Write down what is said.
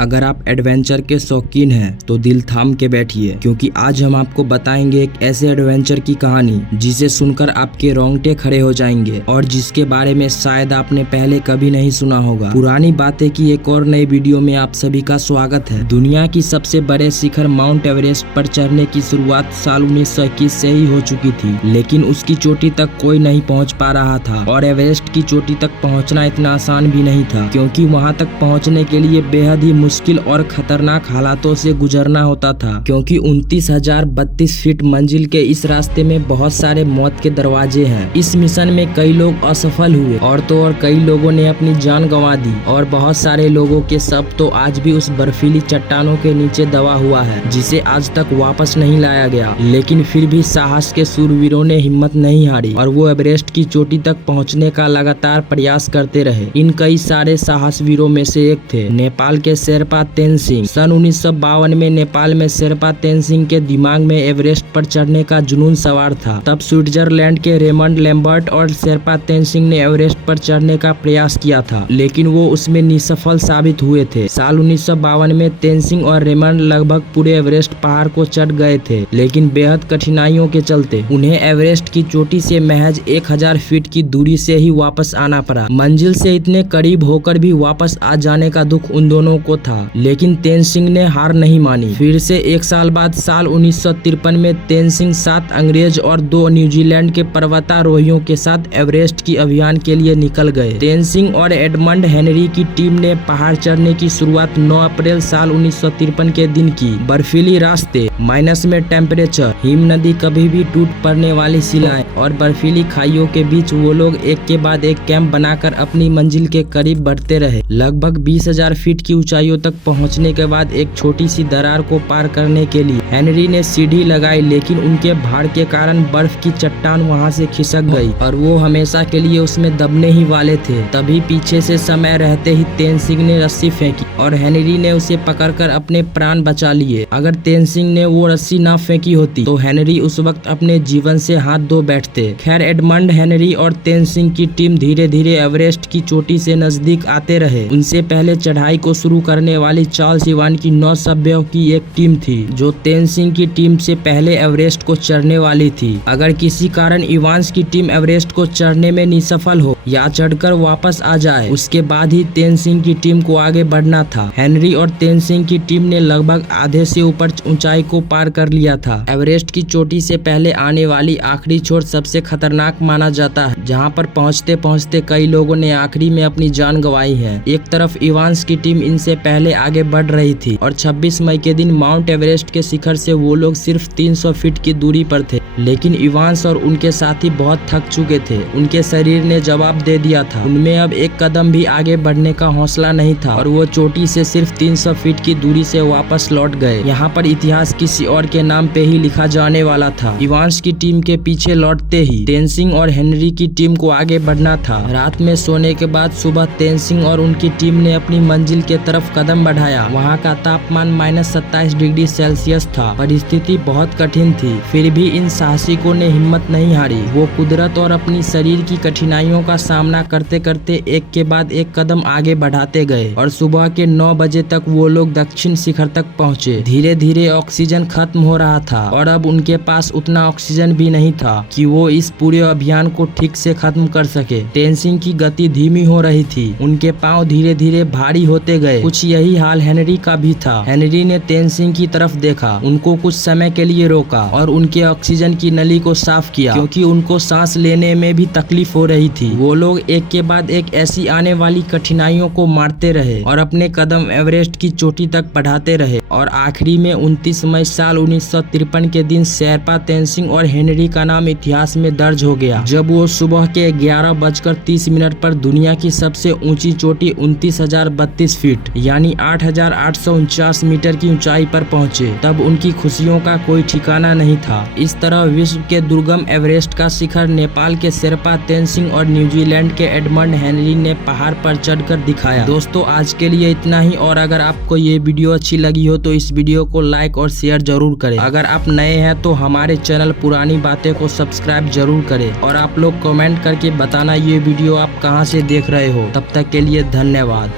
अगर आप एडवेंचर के शौकीन हैं तो दिल थाम के बैठिए, क्योंकि आज हम आपको बताएंगे एक ऐसे एडवेंचर की कहानी जिसे सुनकर आपके रोंगटे खड़े हो जाएंगे और जिसके बारे में शायद आपने पहले कभी नहीं सुना होगा। पुरानी बातें की एक और नई वीडियो में आप सभी का स्वागत है। दुनिया की सबसे बड़े शिखर माउंट एवरेस्ट पर चढ़ने की शुरुआत साल 1921 से ही हो चुकी थी, लेकिन उसकी चोटी तक कोई नहीं पहुंच पा रहा था। और एवरेस्ट की चोटी तक पहुंचना इतना आसान भी नहीं था, क्योंकि वहां तक पहुंचने के लिए बेहद ही मुश्किल और खतरनाक हालातों से गुजरना होता था, क्योंकि 29,032 फीट मंजिल के इस रास्ते में बहुत सारे मौत के दरवाजे हैं। इस मिशन में कई लोग असफल हुए और तो और कई लोगों ने अपनी जान गंवा दी और बहुत सारे लोगों के शव तो आज भी उस बर्फीली चट्टानों के नीचे दबा हुआ है, जिसे आज तक वापस नहीं लाया गया। लेकिन फिर भी साहस के शूरवीरों ने हिम्मत नहीं हारी और वो एवरेस्ट की चोटी तक पहुंचने का लगातार प्रयास करते रहे। इन कई सारे साहस वीरों में से एक थे नेपाल के शेरपा तेनसिंह। सन 1952 में नेपाल में शेरपा तेनसिंह के दिमाग में एवरेस्ट पर चढ़ने का जुनून सवार था। तब स्विट्जरलैंड के रेमंड लैम्बर्ट और शेरपा तेनसिंह ने एवरेस्ट पर चढ़ने का प्रयास किया था, लेकिन वो उसमें निसफल साबित हुए थे। साल 1952 में तेनसिंह और रेमंड लगभग पूरे एवरेस्ट पहाड़ को चढ़ गए थे, लेकिन बेहद कठिनाइयों के चलते उन्हें एवरेस्ट की चोटी से महज 1000 फीट की दूरी से ही वापस आना पड़ा। मंजिल से इतने करीब होकर भी वापस आ जाने का दुख उन दोनों को था, लेकिन तेनसिंह ने हार नहीं मानी। फिर से एक साल बाद साल 1953 में तेनसिंह 7 अंग्रेज और 2 न्यूजीलैंड के पर्वतारोहियों के साथ एवरेस्ट की अभियान के लिए निकल गए। तेनसिंह और एडमंड हेनरी की टीम ने पहाड़ चढ़ने की शुरुआत 9 अप्रैल साल 1953 के दिन की। बर्फीली रास्ते, माइनस में टेम्परेचर, हिम नदी कभी भी टूट पड़ने वाली शिलाएं और बर्फीली खाइयों के बीच वो लोग एक के बाद एक कैंप बनाकर अपनी मंजिल के करीब बढ़ते रहे। लगभग 20,000 फीट की ऊंचाइयों तक पहुंचने के बाद एक छोटी सी दरार को पार करने के लिए हेनरी ने सीढ़ी लगाई, लेकिन उनके भार के कारण बर्फ की चट्टान वहां से खिसक गई और वो हमेशा के लिए उसमें दबने ही वाले थे। तभी पीछे से समय रहते ही तेनसिंह ने रस्सी फेंकी और हेनरी ने उसे पकड़कर अपने प्राण बचा लिए। अगर तेनसिंह ने वो रस्सी ना फेंकी होती तो हेनरी उस वक्त अपने जीवन से हाथ धो बैठते। खैर, एडमंड, हेनरी और तेनसिंह की टीम धीरे धीरे एवरेस्ट की चोटी से नजदीक आते रहे। उनसे पहले चढ़ाई को शुरू करने वाली चार्ल्स इवान की 9 सभ्यों की एक टीम थी, जो तेनसिंह की टीम से पहले एवरेस्ट को चढ़ने वाली थी। अगर किसी कारण इवांस की टीम एवरेस्ट को चढ़ने में निसफल हो या चढ़कर वापस आ जाए, उसके बाद ही तेनसिंह की टीम को आगे बढ़ना था। हेनरी और तेनसिंह की टीम ने लगभग आधे से ऊपर ऊंचाई को पार कर लिया था। एवरेस्ट की चोटी से पहले आने वाली आखिरी छोर सबसे खतरनाक माना जाता है, जहां पर पहुंचते पहुंचते कई लोगों ने आखिरी में अपनी जान गंवाई है। एक तरफ इवांस की टीम इनसे पहले आगे बढ़ रही थी और 26 मई के दिन माउंट एवरेस्ट के शिखर से वो लोग सिर्फ 300 फीट की दूरी पर थे, लेकिन इवांस और उनके साथी बहुत थक चुके थे। उनके शरीर ने जवाब दे दिया था। उनमें अब एक कदम भी आगे बढ़ने का हौसला नहीं था और वो चोटी से सिर्फ 300 फीट की दूरी से वापस लौट गए। यहाँ पर इतिहास किसी और के नाम पे ही लिखा जाने वाला था। इवांस की टीम के पीछे लौटते ही तेनसिंह और हेनरी की टीम को आगे बढ़ना था। रात में सोने के बाद सुबह तेनसिंह और उनकी टीम ने अपनी मंजिल के तरफ कदम बढ़ाया। वहाँ का तापमान -27 डिग्री सेल्सियस था। परिस्थिति बहुत कठिन थी, फिर भी इन साहसिकों ने हिम्मत नहीं हारी। वो कुदरत और अपनी शरीर की कठिनाइयों का सामना करते करते एक के बाद एक कदम आगे बढ़ाते गए और सुबह के 9 बजे तक वो लोग दक्षिण शिखर तक पहुँचे। धीरे धीरे ऑक्सीजन खत्म हो रहा था और अब उनके पास उतना ऑक्सीजन भी नहीं था कि वो इस पूरे अभियान को ठीक से खत्म कर सके। तेनसिंह की गति धीमी हो रही थी, उनके पाँव धीरे धीरे भारी होते गए। कुछ यही हाल हेनरी का भी था। हेनरी ने तेनसिंह की तरफ देखा, उनको कुछ समय के लिए रोका और उनके ऑक्सीजन की नली को साफ किया, क्योंकि उनको सांस लेने में भी तकलीफ हो रही थी। वो लोग एक के बाद एक ऐसी आने वाली कठिनाइयों को मारते रहे और अपने कदम एवरेस्ट की चोटी तक बढ़ाते रहे और आखिरी में 29 मई साल 1953 के दिन शेरपा तेनसिंह और हेनरी का नाम इतिहास में दर्ज हो गया, जब वो सुबह के 11:30 पर दुनिया की सबसे ऊंची चोटी 29,032 फीट यानी 8,849 मीटर की ऊंचाई पर पहुंचे। तब उनकी खुशियों का कोई ठिकाना नहीं था। इस तरह विश्व के दुर्गम एवरेस्ट का शिखर नेपाल के शेरपा तेनसिंह और न्यूजीलैंड के एडमंड हेनरी ने पहाड़ पर चढ़कर दिखाया। दोस्तों, आज के लिए इतना ही और अगर आपको ये वीडियो अच्छी लगी हो तो इस वीडियो को लाइक और शेयर जरूर करें। अगर आप नए हैं तो हमारे चैनल पुरानी बातें को सब्सक्राइब जरूर करें और आप लोग कमेंट करके बताना ये वीडियो आप कहां से देख रहे हो। तब तक के लिए धन्यवाद।